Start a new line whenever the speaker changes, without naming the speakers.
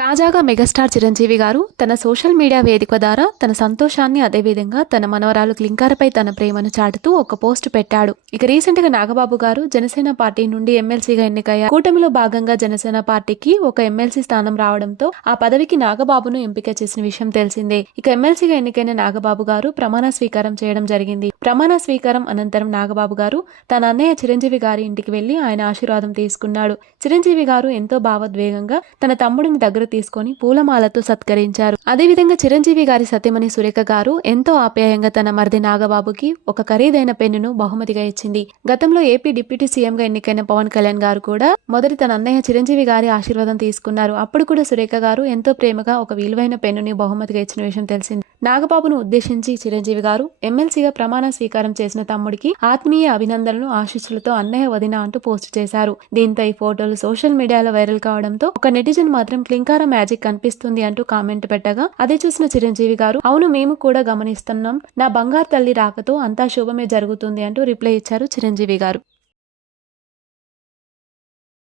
తాజాగా మెగాస్టార్ చిరంజీవి గారు తన సోషల్ మీడియా వేదిక ద్వారా తన సంతోషాన్ని అదేవిధంగా తన మనవరాలు క్లింకారపై తన ప్రేమను చాటుతూ ఒక పోస్ట్ పెట్టాడు. ఇక రీసెంట్గా నాగబాబు గారు జనసేన పార్టీ నుండి ఎమ్మెల్సీగా ఎన్నికయ్యారు. కూటమిలో భాగంగా జనసేన పార్టీకి ఒక ఎమ్మెల్సీ స్థానం రావడంతో ఆ పదవికి నాగబాబును ఎంపిక చేసిన విషయం తెలిసిందే. ఇక ఎమ్మెల్సీగా ఎన్నికైన నాగబాబు గారు ప్రమాణ స్వీకారం చేయడం జరిగింది. ప్రమాణ స్వీకారం అనంతరం నాగబాబు గారు తన అన్నయ్య చిరంజీవి గారి ఇంటికి వెళ్ళి ఆయన ఆశీర్వాదం తీసుకున్నాడు. చిరంజీవి గారు ఎంతో భావోద్వేగంగా తన తమ్ముడిని దగ్గర తీసుకొని పూలమాలతో సత్కరించారు. అదేవిధంగా చిరంజీవి గారి సత్యమణి సురేఖ గారు ఎంతో ఆప్యాయంగా తన మరిది నాగబాబుకి ఒక ఖరీదైన పెన్నును బహుమతిగా ఇచ్చింది. గతంలో ఏపీ డిప్యూటీ సీఎం గా ఎన్నికైన పవన్ కళ్యాణ్ గారు కూడా మొదటి తన అన్నయ్య చిరంజీవి గారి ఆశీర్వాదం తీసుకున్నారు. అప్పుడు కూడా సురేఖ గారు ఎంతో ప్రేమగా ఒక విలువైన పెన్నుని బహుమతిగా ఇచ్చిన విషయం తెలిసింది. నాగబాబును ఉద్దేశించి చిరంజీవి గారు ఎమ్మెల్సీగా ప్రమాణ స్వీకారం చేసిన తమ్ముడికి ఆత్మీయ అభినందనలు ఆశీస్సులతో అన్నయ్య వదిన అంటూ పోస్ట్ చేశారు. దీంతో ఈ ఫోటోలు సోషల్ మీడియాలో వైరల్ కావడంతో ఒక నెటిజన్ మాత్రం క్లింకార మ్యాజిక్ కనిపిస్తుంది అంటూ కామెంట్ పెట్టగా అదే చూసిన చిరంజీవి గారు అవును మేము కూడా గమనిస్తున్నాం. నా బంగారు తల్లి రాకతో అంతా శుభమే జరుగుతుంది అంటూ రిప్లై ఇచ్చారు చిరంజీవి గారు.